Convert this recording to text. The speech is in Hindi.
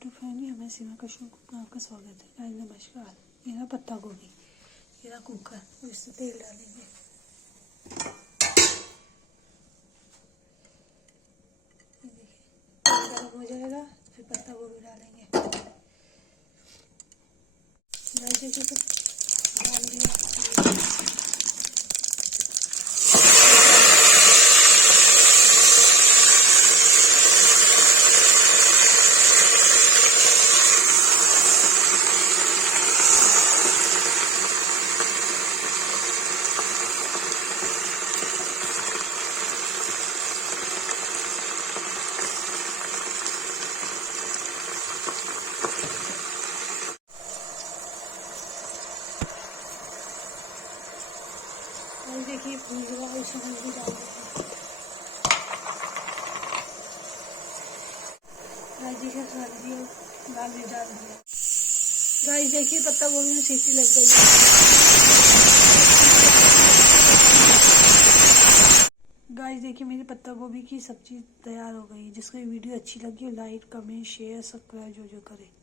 यूट्यूब फैमिली, मैं सीमा कश्यप में आपका स्वागत है। आज नमस्कार। ये रहा पत्ता गोभी, ये रहा कुकर, और इससे तेल डालेंगे। ये देखिए, तेल गर्म हो जाएगा फिर पत्ता गोभी डालेंगे। जैसे कि डाल दिया। और देखिए भून गया, उसमें हल्दी डाल देते हैं। हल्दी का हल्दी और दाल भी डाल दिया। गाइस देखिए पत्ता गोभी में सीटी लग गई है। गाइस देखिए मेरी पत्ता गोभी की सब्जी तैयार हो गई। जिसको वीडियो अच्छी लगी हो लाइक कमेंट शेयर सब्सक्राइब जो करे।